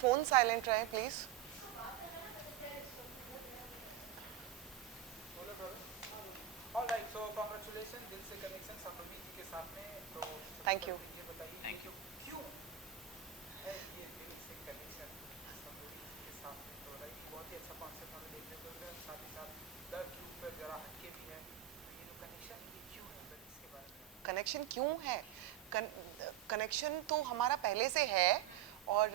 Phone silent रहे please. Alright, so congratulation दिल से कनेक्शन संभवी जी के साथ में। तो थैंक यू। ये बताइए थैंक यू। क्यों है ये दिल से कनेक्शन संभवी जी के साथ में? तो राइट, बहुत ही अच्छा कॉन्सेप्ट हमें देखने को मिल रहा है, साथ ही साथ द क्यों पर जरा हटके भी है। तो ये जो कनेक्शन ये क्यों है सर, इसके बारे में? कनेक्शन क्यों है? कनेक्शन तो हमारा पहले से है और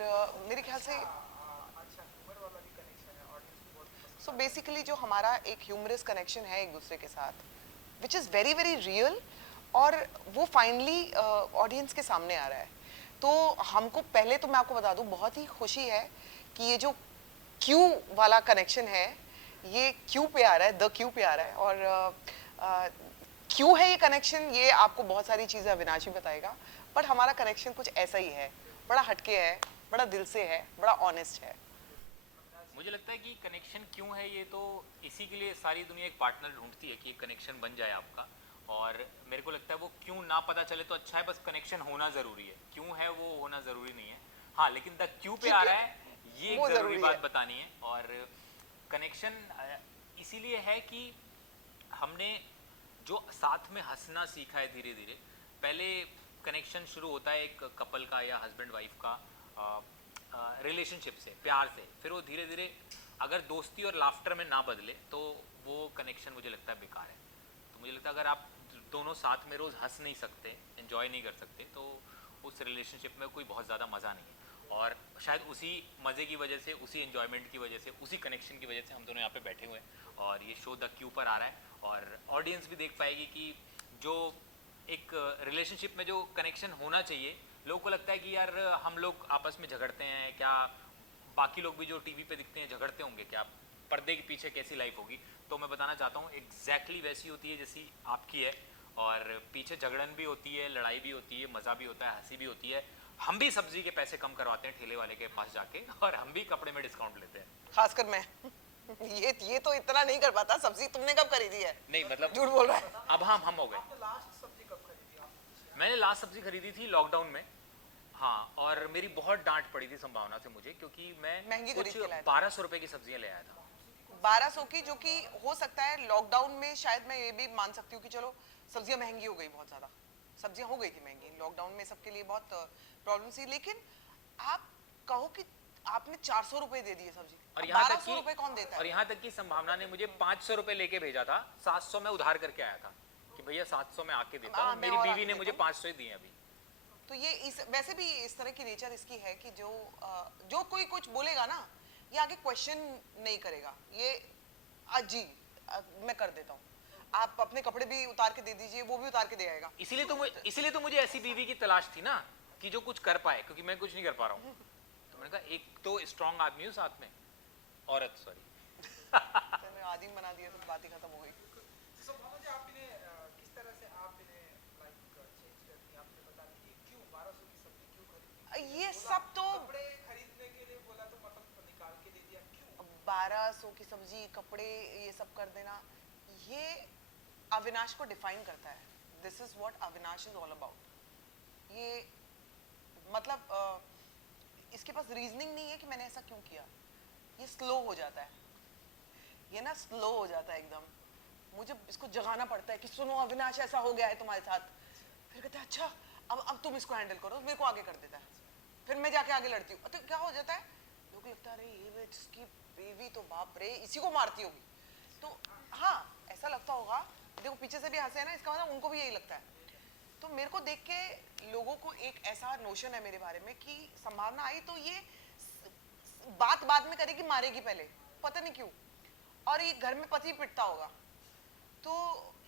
मेरे ख्याल से अच्छा ह्यूमर वाला भी कनेक्शन है, ऑडियंस को बहुत पसंद सो आता है। बेसिकली जो हमारा एक ह्यूमरस कनेक्शन है एक दूसरे के साथ which is very very real और वो फाइनली ऑडियंस के सामने आ रहा है। तो हमको पहले तो मैं आपको बता दूं बहुत ही खुशी है कि ये जो क्यू वाला कनेक्शन है ये क्यू पे आ रहा है, द क्यू पे आ रहा है। और क्यों है ये कनेक्शन ये आपको बहुत सारी चीज़ें अविनाशी बताएगा, बट हमारा कनेक्शन कुछ ऐसा ही है, बड़ा हटके है, बड़ा दिल से है, बड़ा ऑनेस्ट है। मुझे लगता है कि कनेक्शन क्यों है ये तो इसी के लिए सारी दुनिया एक पार्टनर ढूंढती है कि एक कनेक्शन बन जाए आपका। और मेरे को लगता है वो क्यों ना पता चले तो अच्छा है, बस कनेक्शन होना ज़रूरी है। क्यों है वो होना ज़रूरी नहीं है। हाँ, लेकिन द क्यों पे आ रहा है ये एक वो ज़रूरी ज़रूरी बात है। बतानी है। और कनेक्शन इसीलिए है कि हमने जो साथ में हंसना सीखा है धीरे धीरे। पहले कनेक्शन शुरू होता है एक कपल का या हस्बैंड वाइफ का रिलेशनशिप से, प्यार से। फिर वो धीरे धीरे अगर दोस्ती और लाफ्टर में ना बदले तो वो कनेक्शन मुझे लगता है बेकार है। तो मुझे लगता है अगर आप दोनों साथ में रोज़ हंस नहीं सकते, एंजॉय नहीं कर सकते, तो उस रिलेशनशिप में कोई बहुत ज़्यादा मज़ा नहीं है। और शायद उसी मज़े की वजह से, उसी एंजॉयमेंट की वजह से, उसी कनेक्शन की वजह से हम दोनों यहाँ पे बैठे हुए हैं और ये शो द क्यू पर आ रहा है। और ऑडियंस भी देख पाएगी कि जो एक रिलेशनशिप में जो कनेक्शन होना चाहिए, लोगों को लगता है कि यार हम लोग आपस में झगड़ते हैं क्या, बाकी लोग भी जो टीवी पे दिखते हैं झगड़ते होंगे क्या, पर्दे के पीछे कैसी लाइफ होगी। तो मैं बताना चाहता हूँ एग्जैक्टली वैसी होती है जैसी आपकी है। और पीछे झगड़न भी होती है, लड़ाई भी होती है, मज़ा भी होता है, हंसी भी होती है। हम भी सब्जी के पैसे कम करवाते हैं ठेले वाले के पास जाके, और हम भी कपड़े में डिस्काउंट लेते हैं। खासकर मैं ये तो इतना नहीं कर पाता। सब्जी तुमने कब खरीदी है? नहीं मतलब झूठ बोल रहा है। अब हम हो गए। आपने लास्ट सब्जी कब खरीदी? आप मैंने लास्ट सब्जी खरीदी थी लॉकडाउन में। हाँ, और मेरी बहुत डांट पड़ी थी संभावना से मुझे, क्योंकि मैं महंगी कुछ खरीद के लाया था। 1200 रुपए की सब्जियां ले आया था। 1200 की, जो कि हो सकता है लॉकडाउन में शायद मैं ये भी मान सकती हूँ कि चलो सब्जियां महंगी हो गई, बहुत ज्यादा सब्जियां हो गई थी महंगी लॉकडाउन में, सबके लिए बहुत प्रॉब्लम थी। लेकिन आप कहो कि आपने 400 रुपए दे दिए सब्जी, और यहाँ तक 1200 रुपए कौन देता और है? यहाँ तक कि संभावना ने मुझे 500 रुपए लेके भेजा था, 700 में उधार करके आया था कि भैया 700 में आके देता हाँ, हूँ। मैं मेरी और बीवी आके ने मुझे देता हूँ। 500 ही दिए अभी। तो ये वैसे भी इस तरह की नेचर इसकी है कि जो कोई कुछ बोलेगा ना, ये आगे क्वेश्चन नहीं करेगा, ये जी मैं कर देता हूँ, आप अपने कपड़े भी उतार के दे दीजिए, वो भी उतार के दे आएगा। इसीलिए तो मुझे ऐसी बीवी की तलाश थी ना, कि जो कुछ कर पाए, क्योंकि मैं कुछ नहीं कर पा रहा हूँ। तो मैंने कहा एक तो स्ट्रांग आदमी हो साथ में, औरत सॉरी। तो मैं आदमी बना दिया तो बात ही खत्म हो गई। संभावना जी, आप इन्हें किस तरह से आप इन्हें लाइक चेंज करती हैं? आपने बता दी कि क्यों 1200 की सब्जी क्यों खरीदी? ये बोला, सब तो कपड़े खरीदने के लिए बोला तो मतलब निकाल के दे दिया, क्यों? 1200 की सब्जी, कपड़े, ये सब कर देना, ये अविनाश को डिफाइन करता है। This is what Avinash is all about. ये मतलब इसके पास रीजनिंग नहीं है कि मैंने ऐसा क्यों किया। ये स्लो हो जाता है, ये ना स्लो हो जाता है एकदम। मुझे इसको जगाना पड़ता है कि सुनो अविनाश ऐसा हो गया है तुम्हारे साथ। फिर कहता है अच्छा अब तुम इसको हैंडल करो, मेरे को आगे कर देता है। फिर मैं जाके आगे लड़ती हूँ, तो क्या हो जाता है, लोग लगता है अरे ये इसकी बेबी तो बाप रे इसी को मारती होगी। तो हाँ ऐसा लगता होगा, देखो पीछे से भी हंसे है ना, इसका मतलब उनको भी यही लगता है। तो मेरे को देख के लोगों को एक ऐसा नोशन है मेरे बारे में कि संभावना आई तो ये बात में करेगी, मारेगी पहले, पता नहीं क्यों, और ये घर में पति पिटता होगा। तो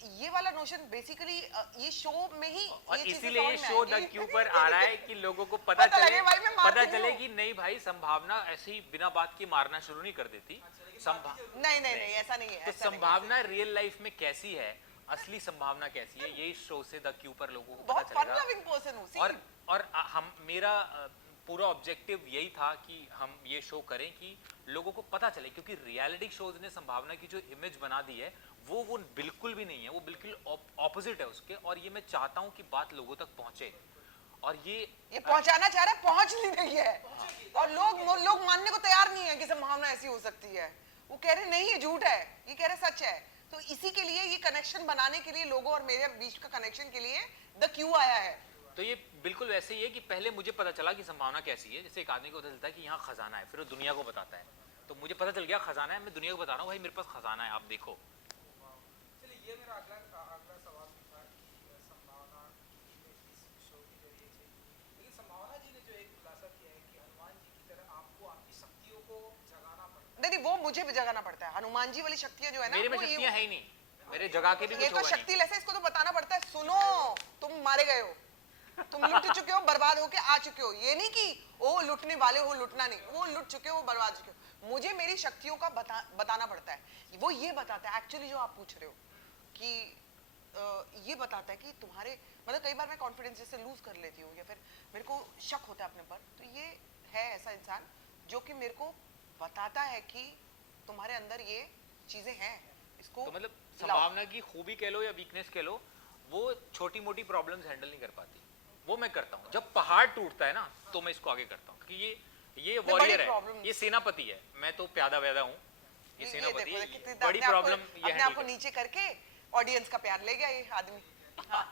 ये वाला नोशन बेसिकली ये शो में ही और ये चीजें इसीलिए समझ ये में शो द आएंगी। क्यू पर आ रहा है कि लोगों को पता पता चले, लगे भाई मैं मारती पता नहीं चले हूँ। कि नहीं भाई संभावना ऐसे ही बिना बात की मारना शुरू नहीं कर देती। नहीं ऐसा नहीं है। तो ऐसा नहीं है। संभावना रियल लाइफ में कैसी है, असली संभावना कैसी है, यही शो से द क्यू पर लोगों को पता बहुत फन चलेगा। लविंग पर्सन हूँ। और हम मेरा पूरा ऑब्जेक्टिव यही था कि हम ये शो करें कि लोगों को पता चले, क्योंकि रियलिटी शोज ने संभावना की जो इमेज बना दी है वो बिल्कुल भी नहीं है, वो बिल्कुल ऑपोजिट है उसके। और ये मैं चाहता हूं कि बात लोगों तक पहुंचे। और ये पहुंचाना चाह रहा है, पहुंच नहीं रही है। और लोग मानने को तैयार नहीं है कि संभावना ऐसी हो सकती है। वो कह रहे नहीं ये झूठ है, ये कह रहे सच है। तो इसी के लिए, ये कनेक्शन बनाने के लिए, लोगों और मेरे बीच का कनेक्शन के लिए द क्यू आया है। तो ये बिल्कुल वैसे ही है कि पहले मुझे पता चला कि संभावना कैसी है। जैसे एक आदमी को पता चलता है कि यहाँ खजाना है, फिर वो दुनिया को बताता है। तो मुझे पता चल गया खजाना है, मैं दुनिया को बता रहा हूँ भाई मेरे पास खजाना है, आप देखो। चलिए, ये मेरा अगला सवाल भी था कि संभावना जी ने इस शो के जरिए से, लेकिन संभावना जी ने जो एक खुलासा किया है कि हनुमान जी की तरह आपको आपकी शक्तियों को जगाना पड़ता नहीं, वो मुझे भी जगाना पड़ता है। हनुमान जी वाली शक्तियां जो है ना, मेरे में शक्तियां है ही नहीं, मेरे जगा के भी ये कुछ तो होगा शक्ति लेस है, इसको तो बताना पड़ता है। सुनो, तुम मारे गए हो, तुम लुट चुके हो, बर्बाद होके आ चुके हो। ये नहीं कि ओ लुटने वाले हो, लुटना नहीं, वो लुट चुके हो, बर्बाद चुके हो। मुझे मेरी शक्तियों का बताना पड़ता है। वो ये बताता है एक्चुअली जो आप पूछ रहे हो कि ये बताता है कि तुम्हारे, मतलब कई बार मैं कॉन्फिडेंस जैसे लूज कर लेती हूँ या फिर मेरे को शक होता है अपने पर, तो ये है ऐसा इंसान जो कि मेरे को बताता है कि तुम्हारे अंदर ये चीजें हैं, इसको तो मतलब संभावना की खूबी कह लो या वीकनेस कह लो, वो छोटी मोटी प्रॉब्लम्स हैंडल नहीं कर पाती, वो मैं करता हूँ। जब पहाड़ टूटता है ना तो मैं इसको आगे करता हूँ, क्योंकि ये वॉरियर है, ये सेनापति है, मैं तो प्यादा व्यादा हूँ, ये सेनापति है। बड़ी प्रॉब्लम ये अपने आप को नीचे करके ऑडियंस का प्यार ले गया ये आदमी। हाँ।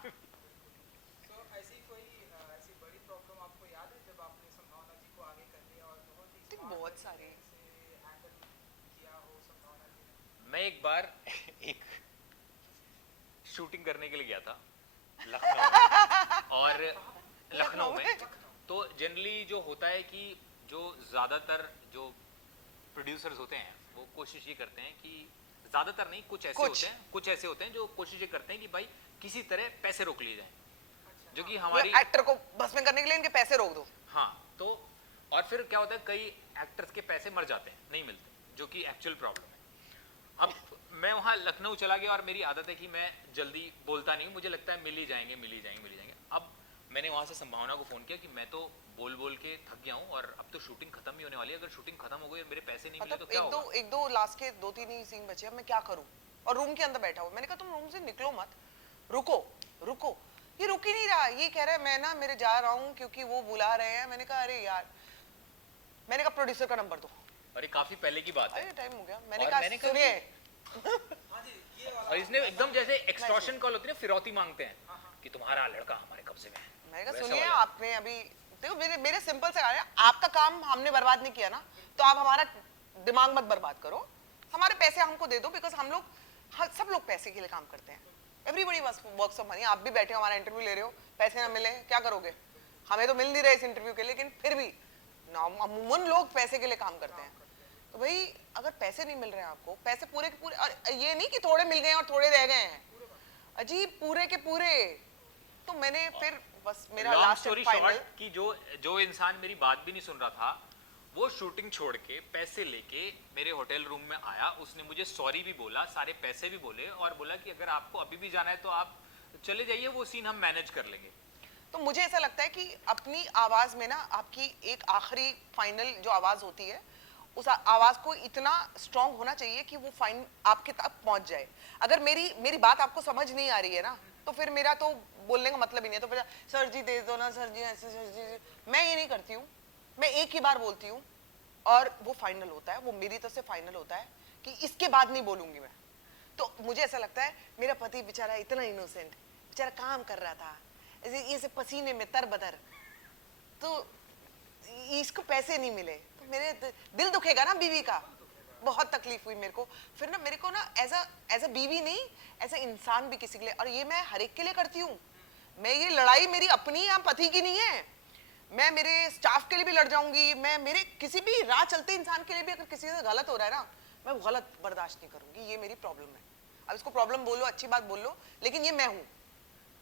तो ऐसी बड़ी प्रॉब्लम आपको याद है जब आपने संभावना जी को आगे कर लिया और बहुत सारी हैंडल किया हो संभावना जी ने? मैं एक बार एक शूटिंग करने के लिए गया था लखनऊ में, और लखनऊ में तो जनरली जो होता है कि जो ज़्यादातर जो प्रोड्यूसर्स होते हैं वो कोशिश ये करते हैं कि, ज़्यादातर नहीं, कुछ ऐसे होते हैं जो कोशिश ये करते हैं कि भाई किसी तरह पैसे रोक लिए जाएं, जो कि हमारी एक्टर को भस्म करने के लिए इनके पैसे रोक दो। हाँ, तो और फिर क्या होता है, कई एक्टर्स के पैसे मर जाते हैं, नहीं मिलते, जो कि एक्चुअल प्रॉब्लम है। अब मैं वहाँ लखनऊ चला गया और मेरी आदत है कि मैं जल्दी बोलता नहीं हूँ, मुझे लगता है मिल ही जाएंगे। अब मैंने वहाँ से संभावना को फ़ोन किया कि मैं तो बोल के थक गया हूँ और अब तो शूटिंग खत्म ही होने वाली है, अगर शूटिंग खत्म हो गई और मेरे पैसे नहीं मिले तो क्या होगा? एक दो लास्ट के 2-3 ही सीन बचे, अब मैं क्या करूँ? और रूम के अंदर बैठा हूँ। मैंने कहा तुम रूम से निकलो मत, रुको। ये रुक ही नहीं रहा, ये कह रहा है मैं ना मेरे जा रहा हूँ क्योंकि वो बुला रहे हैं। मैंने कहा अरे यार, मैंने कहा प्रोड्यूसर का नंबर दो। अरे काफी पहले की बात है, अरे टाइम हो गया। मैंने कहा सुनिए, और इसने एकदम जैसे एक्सटॉर्शन कॉल होती है, फिरौती मांगते हैं कि तुम्हारा लड़का हमारे कब्जे में है। मैंने कहा सुनिए, आपने अभी देखो मेरे सिंपल से कहा, आपका काम हमने बर्बाद नहीं किया ना, तो आप हमारा दिमाग मत बर्बाद करो, हमारे पैसे हमको दे दो, बिकॉज हम लोग सब लोग पैसे के लिए काम करते हैं। Everybody works for money. आप भी बैठे हो, हमारा इंटरव्यू ले रहे हो, पैसे ना मिले क्या करोगे? हमें तो मिल नहीं रहे इस इंटरव्यू के लिए, लेकिन फिर भी अमूमन लोग पैसे के लिए काम करते हैं। तो भाई अगर पैसे नहीं मिल रहे हैं आपको, पैसे पूरे के पूरे, और ये नहीं कि थोड़े मिल गए और थोड़े रह गए हैं, अजीब पूरे के पूरे। तो मैंने फिर बस मेरा लास्ट एंड फाइनल कि जो इंसान मेरी बात भी नहीं सुन रहा था, वो शूटिंग छोड़ के पैसे लेके मेरे होटल रूम में आया, उसने मुझे सॉरी भी बोला, सारे पैसे भी बोले, और बोला कि अगर आपको अभी भी जाना है तो आप चले जाइए, वो सीन हम मैनेज कर लेंगे। तो मुझे ऐसा लगता है कि अपनी आवाज में ना, आपकी एक आखिरी फाइनल जो आवाज होती है, उस आवाज को इतना स्ट्रांग होना चाहिए कि वो फाइन आपके तक पहुंच जाए। अगर मेरी बात आपको समझ नहीं आ रही है ना, तो फिर मेरा तो बोलने का मतलब ही नहीं है। तो फिर सर जी दे दो ना, सर जी ऐसे, सर जी, मैं ये नहीं करती हूँ। मैं एक ही बार बोलती हूँ और वो फाइनल होता है, वो मेरी तरफ से फाइनल होता है कि इसके बाद नहीं बोलूंगी मैं। तो मुझे ऐसा लगता है मेरा पति बेचारा इतना इनोसेंट, बेचारा काम कर रहा था ऐसे पसीने में तरबतर, तो इसको पैसे नहीं मिले तो मेरे दिल दुखेगा ना बीवी का। बहुत तकलीफ हुई मेरे को। फिर ना मेरे को ना एज अ बीवी नहीं, एज अ इंसान भी किसी के लिए, और ये मैं हर एक के लिए करती हूँ। मैं ये लड़ाई मेरी अपनी या पति की नहीं है, मैं मेरे स्टाफ के लिए भी लड़ जाऊंगी। मैं मेरे किसी भी राह चलते इंसान के लिए भी अगर किसी से गलत हो रहा है ना, मैं वो गलत बर्दाश्त नहीं करूंगी। ये मेरी प्रॉब्लम है। अब इसको प्रॉब्लम बोलो, अच्छी बात बोल लो, लेकिन ये मैं हूँ,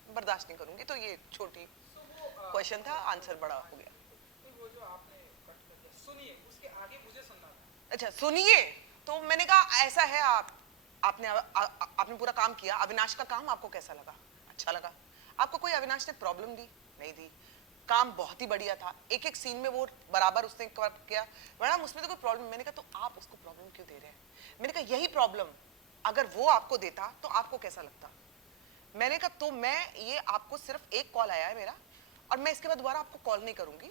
बर्दाश्त नहीं करूंगी। तो ये छोटी क्वेश्चन था, आंसर बड़ा हो गया। वो जो आपने कट कर दिया, सुनिए, उसके आगे मुझे सुनना था। अच्छा सुनिए, तो मैंने कहा ऐसा है, आपने पूरा काम किया, अविनाश का काम आपको कैसा लगा? अच्छा लगा। आपको कोई अविनाश ने प्रॉब्लम दी? नहीं दी। काम बहुत ही बढ़िया था, एक एक सीन में वो बराबर उसने किया, मैडम उसमें तो कोई प्रॉब्लम। मैंने कहा तो आप उसको प्रॉब्लम क्यों दे रहे हैं? मैंने कहा यही प्रॉब्लम अगर वो आपको देता तो आपको कैसा लगता? मैंने कहा तो मैं ये आपको सिर्फ एक कॉल आया है मेरा, और मैं इसके बाद दोबारा आपको कॉल नहीं करूंगी,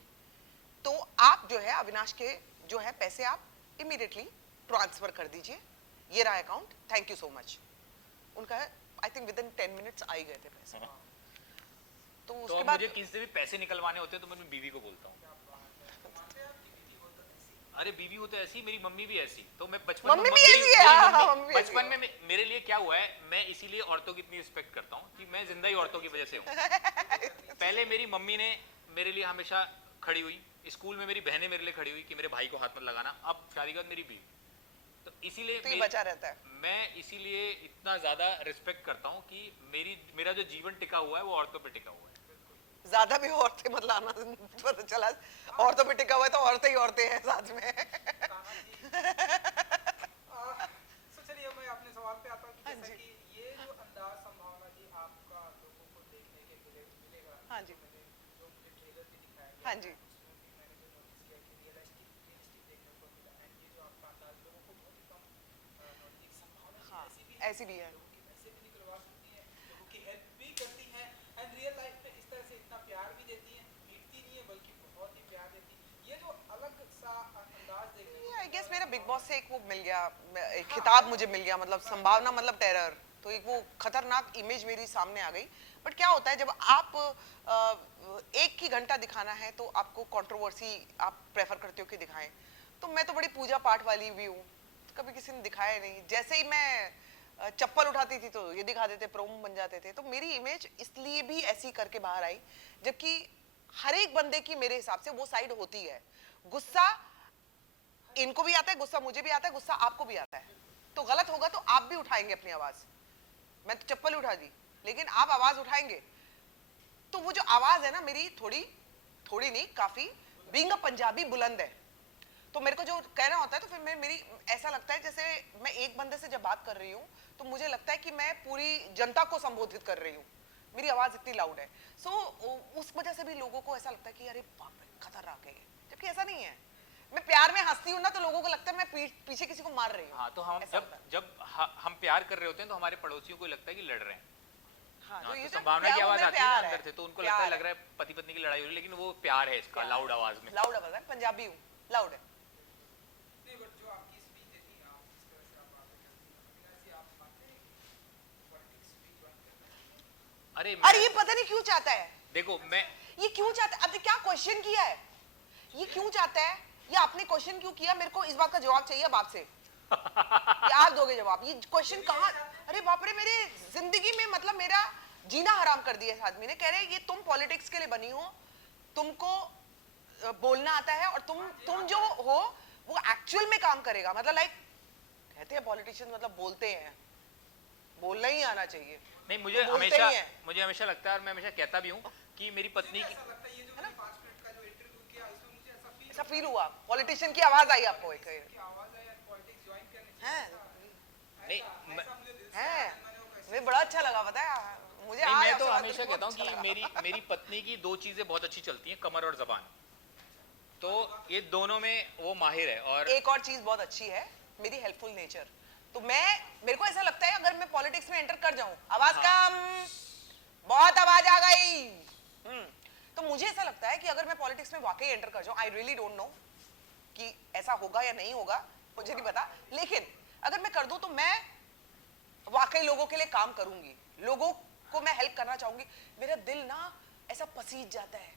तो आप जो है अविनाश के जो है पैसे आप इमीडिएटली ट्रांसफर कर दीजिए, ये रहा account, thank you so much. उनका I think within 10 minutes आ ही गए थे पैसे। तो तो उसके अब बाद मुझे किसी से भी पैसे निकलवाने होते हैं तो मैं अपनी बीवी को बोलता हूँ। अरे बीवी हो तो ऐसी, मेरी मम्मी भी ऐसी। तो मैं बचपन मम्मी में भी ऐसी है, हाँ, मम्मी भी ऐसी बचपन है। में मेरे लिए क्या हुआ है, मैं इसीलिए औरतों की इतनी रिस्पेक्ट करता हूँ कि मैं जिंदा ही औरतों की वजह से हूँ। पहले मेरी मम्मी ने मेरे लिए हमेशा खड़ी हुई, स्कूल में मेरी बहनें मेरे लिए खड़ी हुई कि मेरे भाई को हाथ मत लगाना, अब शादी के बाद मेरी बीवी। तो इसीलिए तो ये बचा रहता है। मैं इसीलिए इतना ज्यादा रिस्पेक्ट करता हूँ कि मेरा जो जीवन टिका हुआ है वो औरतों पे टिका हुआ है। ज्यादा भी औरतें मत लाना, पता चला औरतों पे टिका हुआ है तो औरतें ही औरतें हैं साथ में। तो चलिए मैं अपने सवाल पे आता हूँ कि हाँ जैसा जी। कि ये जो अंदाज संभावना जी आपका लोगों को देखने के मिलेगा, हाँ जी। जो मुझे ट्रेलर भी दिखाया गया, हाँ जी। उसमें भी मैंने जो नोटिस किया कि रियलिस्टिक देखने को मिला। एंड ये जो आपका अंदाज लोगों को बहुत ही कम नॉलेज की संभावना हाँ, ऐसी भी है, ऐसी भी है। लोगों के पैसे भी निकलवा सकती हैं, लोगों की हेल्प भी करती हैं, एंड रियल लाइफ में इस तरह से इतना प्यार भी देती हैं, पीटती नहीं है बल्कि बहुत ही प्यार देती है। ये जो अलग सा अंदाज देखने को आई गेस मेरा बिग बॉस से एक वो मिल गया, एक खिताब मुझे मिल गया, मतलब संभावना मतलब टेरर, तो एक वो खतरनाक इमेज मेरी सामने आ गई। बट क्या होता है जब आप एक ही घंटा दिखाना है तो आपको कंट्रोवर्सी आप प्रेफर करते हो कि दिखाएं, तो मैं तो बड़ी पूजा पाठ वाली भी हूँ, कभी किसी ने दिखाया नहीं। जैसे ही मैं चप्पल उठाती थी तो ये दिखा देते, प्रोमो बन जाते थे। तो मेरी इमेज इसलिए भी ऐसी करके बाहर आई, जबकि हर एक बंदे की मेरे हिसाब से वो साइड होती है। गुस्सा इनको भी आता है, गुस्सा मुझे भी आता है, गुस्सा आपको भी आता है। तो गलत होगा तो आप भी उठाएंगे अपनी आवाज। मैं तो चप्पल उठा दी, लेकिन आप आवाज उठाएंगे तो वो जो आवाज है ना मेरी, थोड़ी नहीं काफी, बीइंग अ पंजाबी बुलंद है। तो मेरे को जो कहना होता है तो फिर मेरी ऐसा लगता है जैसे मैं एक बंदे से जब बात कर रही हूँ तो मुझे लगता है कि मैं पूरी जनता को संबोधित कर रही हूँ, मेरी आवाज इतनी लाउड है। सो उस वजह से भी लोगों को ऐसा लगता है कि अरे बाप रे खतरनाक है, जबकि ऐसा नहीं है। मैं प्यार में हंसती हूँ ना तो लोगों को लगता है मैं पीछे किसी को मार रही हूँ। हाँ, तो हम ऐसा होता है। जब हम प्यार कर रहे होते हैं तो हमारे पड़ोसियों को लगता है कि लड़ रहे हैं। हाँ, हाँ, ये तो जो संभावना की प्यार आवाज में आती है ना प्यार अंदर से, तो उनको प्यार लगता है, है। लग रहा है पति पत्नी की लड़ाई हो रही है, लेकिन वो प्यार है इसका, लाउड आवाज में। लाउड आवाज है, पंजाबी हूँ, लाउड है। नहीं, बट जो आपकी स्पीच थी, आप जिस तरह से आप बातें करती हैं, अविनाश जी, आप मानते हैं कि पॉलिटिक्स भी ज्वाइन करना चाहिए? अरे अरे ये पता नहीं क्यों चाहता है, देखो मैं ये क्यों चाहता है? अब क्या क्वेश्चन किया है, ये क्यों चाहता है, ये आपने क्वेश्चन क्यों किया? मेरे को इस बात का जवाब चाहिए अब आपसे। ये आप दोगे जवाब? ये क्वेश्चन कहाँ? अरे बाप रे, मेरे जिंदगी में मतलब मेरा जीना हराम कर दिया इस आदमी ने। कह रहे ये तुम पॉलिटिक्स के लिए बनी हो, तुमको बोलना आता है, और तुम जो हो वो एक्चुअल में काम करेगा। मतलब लाइक कहते हैं पॉलिटिशियन मतलब बोलते हैं, बोलना ही आना चाहिए। नहीं, मुझे तो बोलते हमेशा ही हैं। मुझे हमेशा लगता है, और मैं हमेशा कहता भी हूँ कि मेरी पत्नी की ऐसा लगता है ये जो मैंने 5 मिनट का जो इंटरव्यू किया, इसमें मुझे ऐसा फील ऐसा फील हुआ, पॉलिटिशियन की आवाज आई आपको एक की आवाज है यार, पॉलिटिक्स ज्वाइन करने है? नहीं, ऐसा मुझे दिल से है, मैंने वो कैसे मुझे बड़ा अच्छा लगा, पता है मुझे। नहीं, आज मैं आपसे तो बात हमेशा करके कहता हूँ बहुत कि अच्छा लगा। मेरी पत्नी की दो चीजें बहुत अच्छी चलती हैं, कमर और जबान। तो ये दोनों में वो माहिर है। और एक और चीज बहुत अच्छी है, मेरी हेल्पफुल नेचर। तो मेरे को ऐसा लगता है अगर मैं पॉलिटिक्स में एंटर कर जाऊं, आवाज कम, बहुत आवाज आ गई, तो मुझे ऐसा लगता है कि अगर मैं पॉलिटिक्स में वाकई एंटर कर जाऊं, आई रियली डोंट नो कि ऐसा होगा या नहीं होगा, मुझे नहीं पता, लेकिन अगर मैं कर दूं तो मैं वाकई लोगों के लिए काम करूंगी, लोगों को मैं हेल्प करना चाहूंगी। मेरा दिल ना ऐसा पसीज जाता है,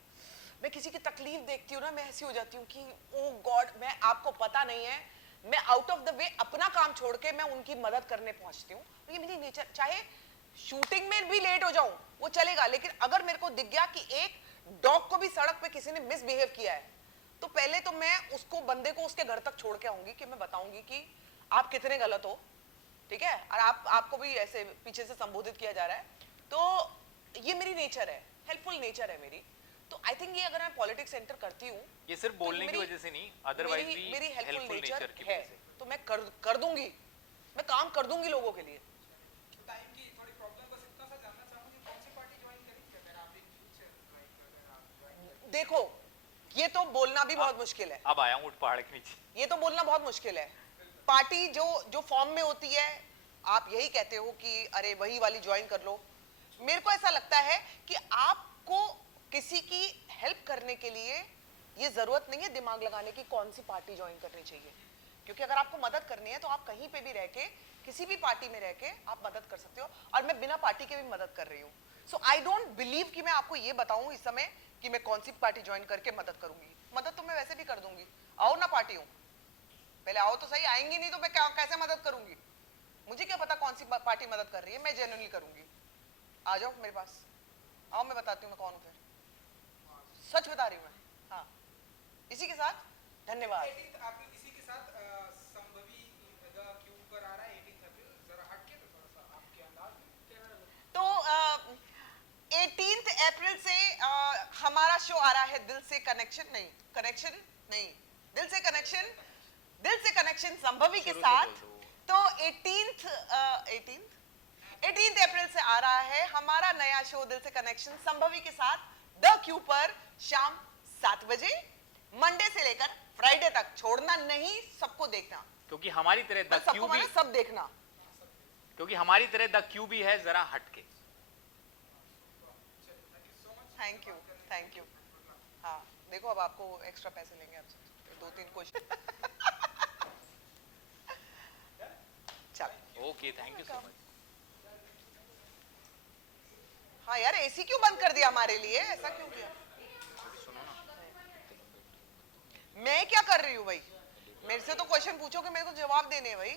मैं किसी की तकलीफ देखती हूँ ना, मैं ऐसी हो जाती हूँ कि ओ गॉड, मैं आपको पता नहीं है, मैं आउट ऑफ द वे अपना काम छोड़ के मैं उनकी मदद करने पहुंचती हूँ। ये मेरी नेचर, चाहे शूटिंग में भी लेट हो जाऊं वो चलेगा, लेकिन अगर मेरे को दिख गया कि एक डॉग को भी सड़क पे किसी ने मिसबिहेव किया है, तो पहले तो मैं उसको, बंदे को उसके घर तक छोड़ के आऊंगी कि मैं बताऊंगी कि आप कितने गलत हो, ठीक है, और आपको भी ऐसे पीछे से संबोधित किया जा रहा है। तो ये मेरी नेचर है, हेल्पफुल नेचर है मेरी। तो आई थिंक ये अगर मैं पॉलिटिक्स एंटर करती हूँ, ये सिर्फ बोलने की वजह से नहीं, अदरवाइज भी मेरी हेल्पफुल नेचर की है, वजह से। तो मैं कर दूंगी, मैं काम कर दूंगी लोगों के लिए। टाइम की थोड़ी प्रॉब्लम, बस इतना सा जानना चाहूंगी, कौन सी पार्टी ज्वाइन करेंगे अगर आप इन फ्यूचर, लाइक अगर आप ज्वाइन करें? देखो, ये तो बोलना भी बहुत मुश्किल है, अब आया हूँ उठ पहाड़ के नीचे। ये तो बोलना बहुत मुश्किल है। पार्टी जो फॉर्म में होती है, आप यही कहते हो कि अरे वही वाली ज्वाइन कर लो। मेरे को ऐसा लगता है कि आपको किसी की हेल्प करने के लिए ये जरूरत नहीं है दिमाग लगाने की कौन सी पार्टी ज्वाइन करनी चाहिए, क्योंकि अगर आपको मदद करनी है तो आप कहीं पे भी रह के किसी भी पार्टी में रह के आप मदद कर सकते हो, और मैं बिना पार्टी के भी मदद कर रही हूँ। सो आई डोंट बिलीव कि मैं आपको ये बताऊं इस समय कि मैं कौन सी पार्टी ज्वाइन करके मदद करूंगी। मदद तो मैं वैसे भी कर दूंगी, आओ ना पार्टी हूँ, पहले आओ तो सही, आएंगी नहीं तो मैं कैसे मदद करूंगी? मुझे क्या पता कौन सी पार्टी मदद कर रही है, मैं जेन्युइनली करूंगी। आ जाओ मेरे पास, आओ मैं बताती हूँ मैं कौन हूँ, फिर सच बता रही हूँ मैं। हाँ, इसी के साथ धन्यवाद। 18th अप्रैल इसी के साथ संभवी द क्यूब पर आ रहा है 18 अप्रैल, जरा हटके तो थोड़ा सा आपके अंदाज में क्या रहेगा? तो 18 अप्रैल से हमारा शो आ रहा है दिल से कनेक्शन नहीं, दिल से कनेक्शन, दिल से कनेक्शन संभवी के साथ। तो 18 अप्रैल से आ रहा है हमारा नया शो दिल से कनेक्शन संभवी के साथ द क्यू पर शाम 7 बजे, मंडे से लेकर फ्राइडे तक। छोड़ना नहीं, सबको देखना, क्योंकि हमारी तरह द क्यू सबको भी, माने सब देखना, क्योंकि हमारी तरह द क्यू भी है जरा हटके। Thank you. हाँ देखो, अब आपको एक्स्ट्रा पैसे लेंगे आपसे, 2-3 क्वेश्चन। चल, okay, thank you so much. हाँ यार, एसी क्यों बंद कर दिया हमारे लिए, ऐसा क्यों किया? सुनो ना, मैं क्या कर रही हूँ भाई? मेरे से तो क्वेश्चन पूछो कि मेरे को जवाब देने हैं भाई।